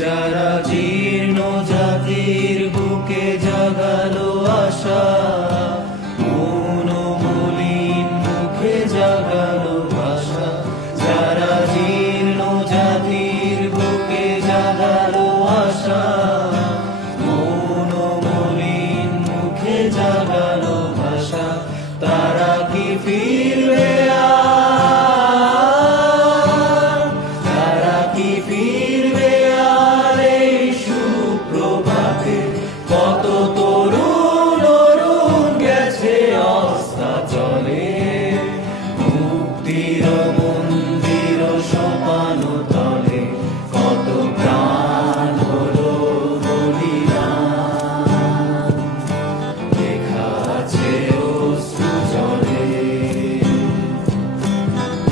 যারা জীর্ণ জাতির বুকে জাগালো আশা, মৌন মলিন মুখে জাগালো ভাষা। যারা জীর্ণ জাতির বুকে জাগালো আশা, মৌন মলিন মুখে জাগালো ভাষা। তারা কি ফিরবে আর? তারা কি ফিরবে আর এই সুপ্রভাতে? কত তরুণ অরুণ গেছে অস্তাচলে, মুক্তির মন্দির সোপান তলে। কত প্রাণ হলো বলিদান, লেখা আছে অশ্রু জলে।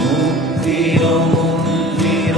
মুক্তির মন্দির